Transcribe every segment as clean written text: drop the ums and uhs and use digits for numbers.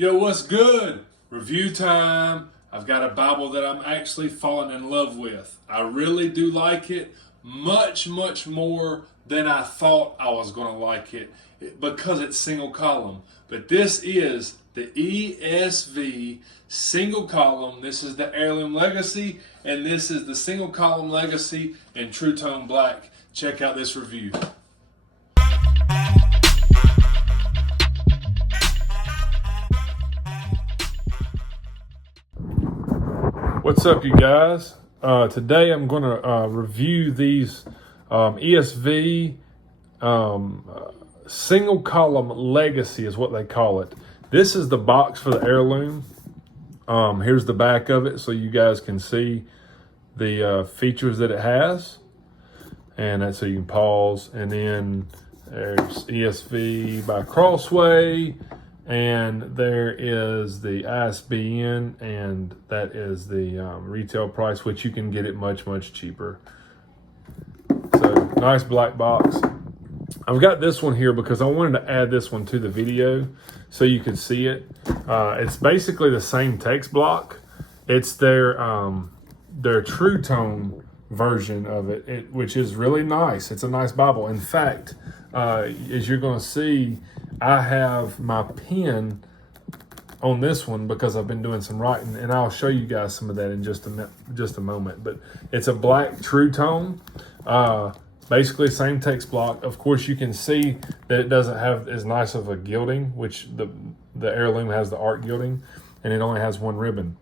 Yo, what's good? Review time. I've got a Bible that I'm actually falling in love with. I really do like it much more than I thought I was going to like it because it's single column. But this is the ESV single column. This is the Heirloom Legacy, and this is the single column Legacy in Trutone Black. Check out this review. What's up, you guys? Today I'm going to review these ESV single column Legacy is what they call it. This is the box for the Heirloom. Here's the back of it so you guys can see the features that it has. And that's so you can pause. And then there's ESV by Crossway. And there is the ISBN, and that is the retail price, which you can get it much cheaper. So nice black box. I've got this one here because I wanted to add this one to the video so you could see it. It's basically the same text block. It's their Trutone version of it, which is really nice. It's a nice Bible. In fact, as you're going to see, I have my pen on this one because I've been doing some writing, and I'll show you guys some of that in just a moment. But it's a black Trutone, basically same text block. Of course, you can see that it doesn't have as nice of a gilding, which the Heirloom has the art gilding, and it only has one ribbon.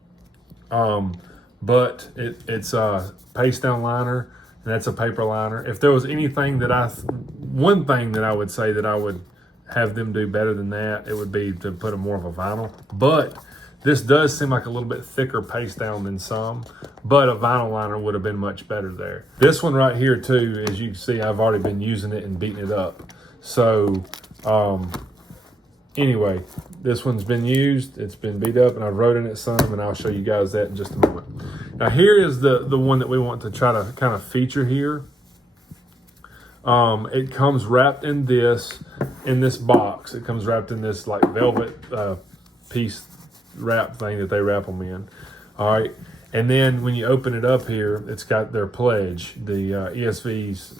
But it's a paste down liner, and that's a paper liner. If there was anything one thing that I would say that I would have them do better than that, it would be to put a more of a vinyl. But this does seem like a little bit thicker paste down than some, but a vinyl liner would have been much better there. This one right here too, as you can see, I've already been using it and beating it up. So anyway, this one's been used, it's been beat up, and I've wrote in it some, and I'll show you guys that in just a moment. Now here is the one that we want to try to kind of feature here. It comes wrapped in this box. It comes wrapped in this like velvet piece wrap thing that they wrap them in. All right. And then when you open it up here, it's got their pledge, the ESV's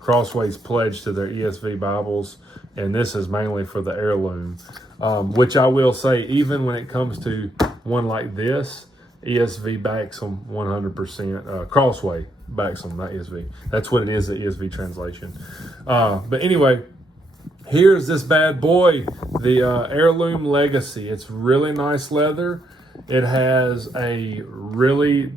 Crossway's pledge to their ESV Bibles. And this is mainly for the Heirloom, which I will say, even when it comes to one like this, ESV backs them 100%. Crossway backs them, not ESV. That's what it is, the ESV translation. But anyway, here's this bad boy, the Heirloom Legacy. It's really nice leather. It has a really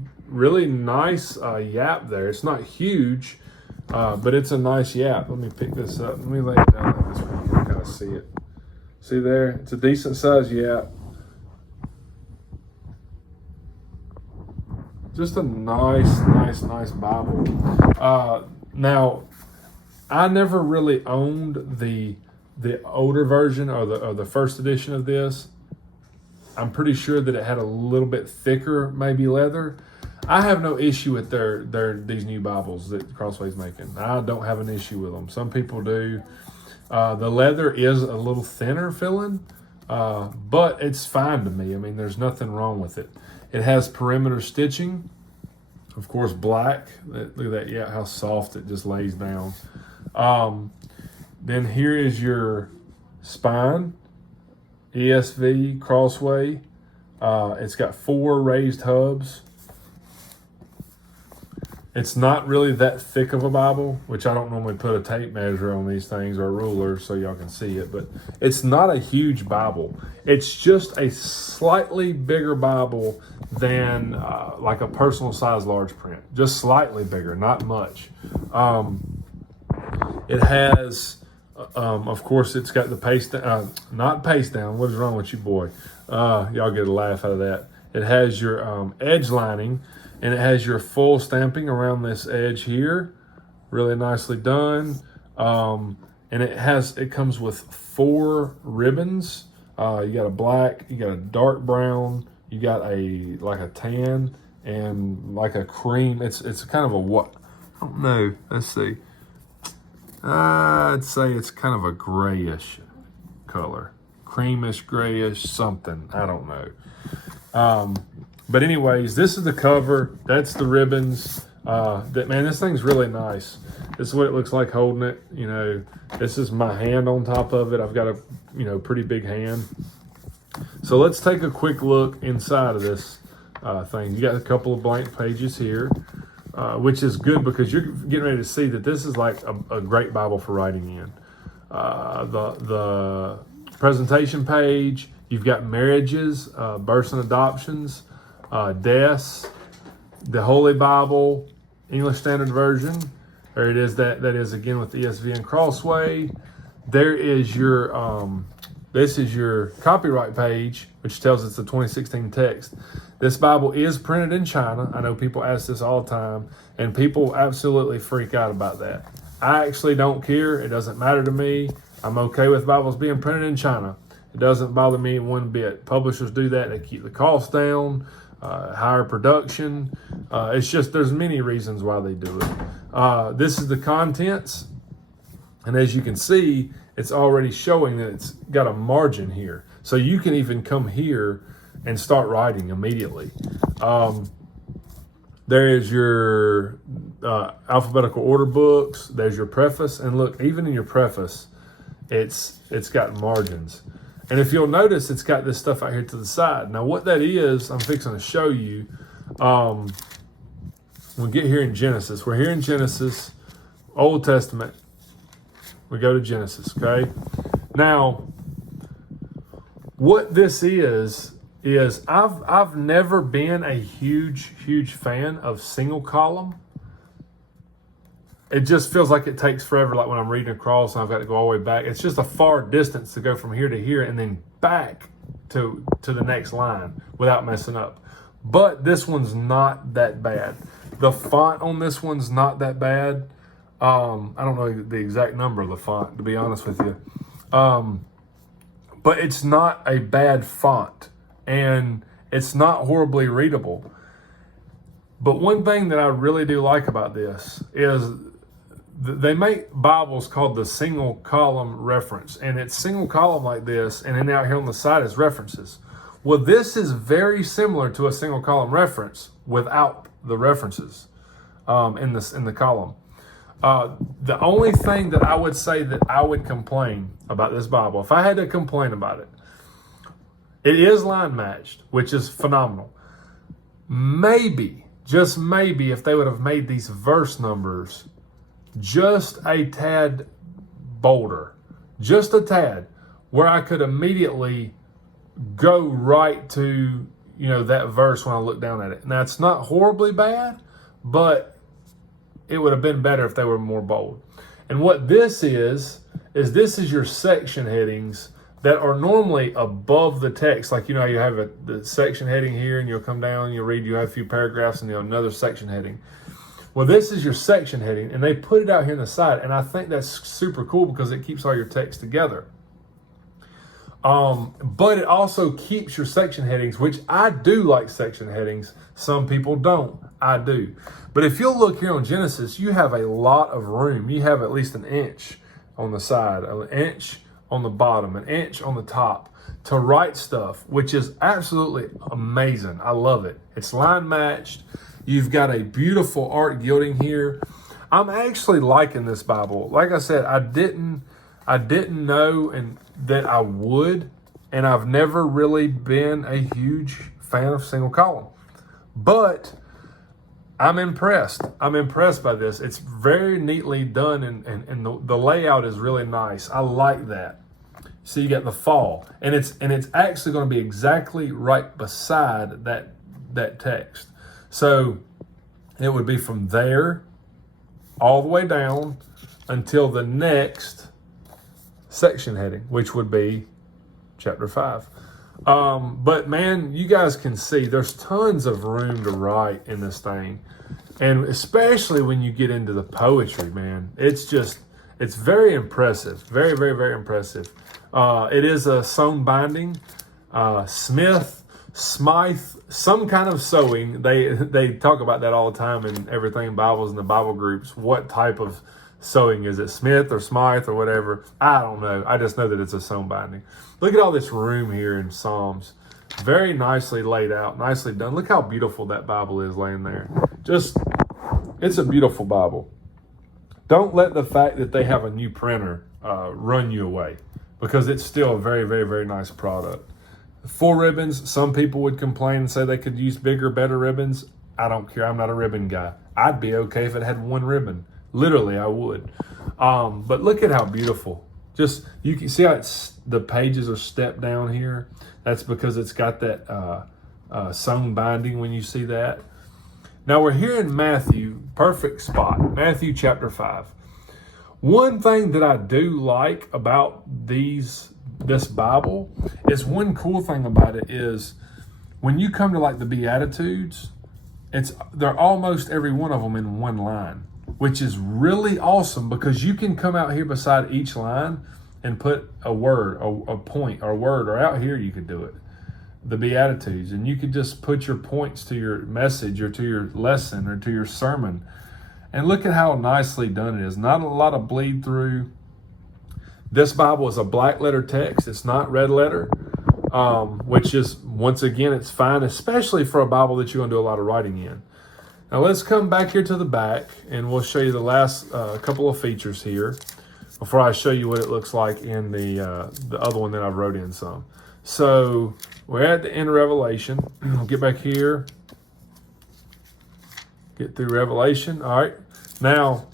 nice yap there. It's not huge, but it's a nice yap. Let me pick this up. Let me lay it down like this way you can kind of see it. See there? It's a decent size yap. Just a nice Bible. Now, I never really owned the older version or the first edition of this. I'm pretty sure that it had a little bit thicker, maybe leather. I have no issue with these new Bibles that Crossway's making. I don't have an issue with them. Some people do. The leather is a little thinner feeling, but it's fine to me. I mean, there's nothing wrong with it. It has perimeter stitching, of course, black. Look at that, yeah, how soft it just lays down. Then here is your spine, ESV Crossway. It's got 4 raised hubs. It's not really that thick of a Bible, which I don't normally put a tape measure on these things or a ruler so y'all can see it, but it's not a huge Bible. It's just a slightly bigger Bible than like a personal size large print, just slightly bigger, not much. It has, of course, it's got the paste, not paste down. What is wrong with you, boy? Y'all get a laugh out of that. It has your edge lining, and it has your full stamping around this edge here. Really nicely done. And it comes with 4 ribbons. You got a black, you got a dark brown, you got like a tan, and like a cream. It's kind of a what? I don't know. Let's see. I'd say it's kind of a grayish color. creamish, grayish, something. I don't know. But anyways, this is the cover. That's the ribbons. Man, this thing's really nice. This is what it looks like holding it. You know, this is my hand on top of it. I've got a, pretty big hand. So let's take a quick look inside of this thing. You got a couple of blank pages here, which is good because you're getting ready to see that this is like a great Bible for writing in. The presentation page, you've got marriages, births and adoptions, deaths, the Holy Bible, English Standard Version. There it is. That is again with ESV and Crossway. There is your this is your copyright page, which tells it's the 2016 text. This Bible is printed in China. I know people ask this all the time, and people absolutely freak out about that. I actually don't care. It doesn't matter to me. I'm okay with Bibles being printed in China. It doesn't bother me one bit. Publishers do that. They keep the cost down, higher production. It's just there's many reasons why they do it. This is the contents. And as you can see, it's already showing that it's got a margin here. So you can even come here and start writing immediately. There is your alphabetical order books. There's your preface. And look, even in your preface, it's got margins. And if you'll notice, it's got this stuff out here to the side. Now, what that is, I'm fixing to show you. We'll get here in Genesis. We're here in Genesis, Old Testament. We go to Genesis, okay? Now, what this is I've never been a huge fan of single column. It just feels like it takes forever, like when I'm reading across and I've got to go all the way back. It's just a far distance to go from here to here and then back to the next line without messing up. But this one's not that bad. The font on this one's not that bad. I don't know the exact number of the font, to be honest with you. But it's not a bad font, and it's not horribly readable. But one thing that I really do like about this is they make Bibles called the single column reference, and it's single column like this, and then out here on the side is references. Well, this is very similar to a single column reference without the references in the column. The only thing that I would say that I would complain about this Bible, if I had to complain about it, it is line matched, which is phenomenal. Maybe, just maybe, if they would have made these verse numbers just a tad bolder, just a tad, where I could immediately go right to, that verse when I look down at it. Now, it's not horribly bad, but it would have been better if they were more bold. And what this is this is your section headings that are normally above the text. Like, you have the section heading here, and you'll come down and you'll read, you have a few paragraphs and another section heading. Well, this is your section heading, and they put it out here on the side, and I think that's super cool because it keeps all your text together. But it also keeps your section headings, which I do like section headings. Some people don't. I do. But if you'll look here on Genesis, you have a lot of room. You have at least an inch on the side, an inch on the bottom, an inch on the top to write stuff, which is absolutely amazing. I love it. It's line matched. You've got a beautiful art gilding here. I'm actually liking this Bible. Like I said, I didn't know that I would, and I've never really been a huge fan of single column. But I'm impressed. I'm impressed by this. It's very neatly done, and the layout is really nice. I like that. So you got the fall, and it's actually going to be exactly right beside that text. So it would be from there all the way down until the next section heading, which would be chapter 5. But man, you guys can see there's tons of room to write in this thing. And especially when you get into the poetry, man, it's very impressive. Very, very, very impressive. It is a sewn binding, Smythe, some kind of sewing. They talk about that all the time in everything Bibles and the Bible groups. What type of sewing. Is it Smith or Smythe or whatever? I don't know. I just know that it's a sewn binding. Look at all this room here in Psalms. Very nicely laid out, nicely done. Look how beautiful that Bible is laying there. Just, it's a beautiful Bible. Don't let the fact that they have a new printer run you away, because it's still a very, very, very nice product. 4 ribbons. Some people would complain and say they could use bigger, better ribbons. I don't care. I'm not a ribbon guy. I'd be okay if it had 1 ribbon. Literally, I would. But look at how beautiful. Just, you can see how the pages are stepped down here. That's because it's got that sewn binding when you see that. Now we're here in Matthew, perfect spot, Matthew chapter 5. One thing that I do like about this Bible is, one cool thing about it is when you come to like the Beatitudes, they're almost every one of them in one line, which is really awesome, because you can come out here beside each line and put a word, a point, or a word, or out here you could do it, the Beatitudes, and you could just put your points to your message or to your lesson or to your sermon. And look at how nicely done it is. Not a lot of bleed through. This Bible is a black letter text. It's not red letter, which is, once again, it's fine, especially for a Bible that you're going to do a lot of writing in. Now let's come back here to the back, and we'll show you the last couple of features here before I show you what it looks like in the other one that I've wrote in some. So we're at the end of Revelation. We'll get back here, get through Revelation. All right. Now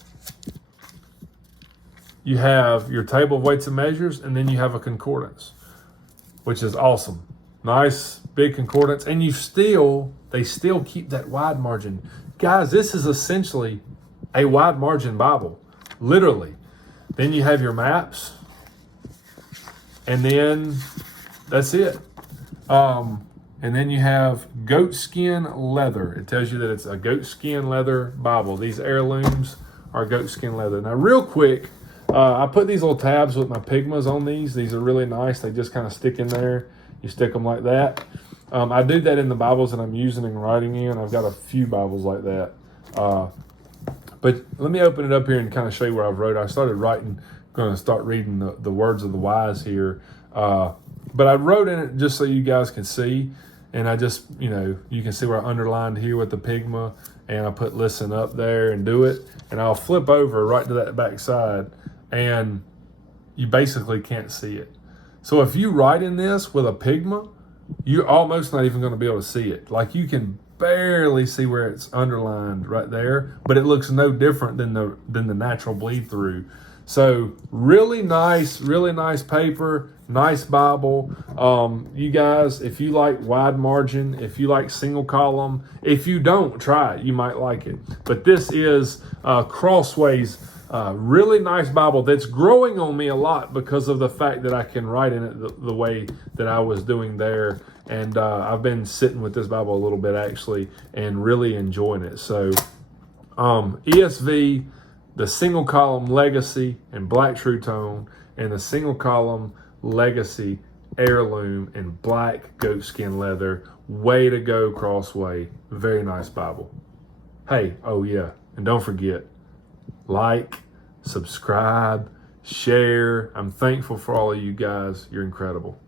you have your table of weights and measures, and then you have a concordance, which is awesome. Nice big concordance, and they still keep that wide margin. Guys, this is essentially a wide margin Bible, literally. Then you have your maps, and then that's it. And then you have goat skin leather. It tells you that it's a goat skin leather Bible. These heirlooms are goat skin leather. Now, real quick, I put these little tabs with my Pigmas on these. These are really nice. They just kind of stick in there. You stick them like that. I do that in the Bibles that I'm using and writing in. I've got a few Bibles like that. But let me open it up here and kind of show you where I've wrote. I started writing, going to start reading the words of the wise here. But I wrote in it just so you guys can see. And I just, you can see where I underlined here with the Pigma. And I put listen up there and do it. And I'll flip over right to that back side. And you basically can't see it. So if you write in this with a Pigma, you're almost not even going to be able to see it. Like, you can barely see where it's underlined right there, but it looks no different than the natural bleed through. So really nice paper, nice Bible. You guys, if you like wide margin, if you like single column, if you don't, try it. You might like it. But this is Crossway's really nice Bible that's growing on me a lot because of the fact that I can write in it the way that I was doing there. And I've been sitting with this Bible a little bit actually and really enjoying it. So ESV, the single column Legacy and black Trutone, and the single column Legacy Heirloom in black goatskin leather. Way to go, Crossway. Very nice Bible. Hey, oh yeah, and don't forget, like, subscribe, share. I'm thankful for all of you guys. You're incredible.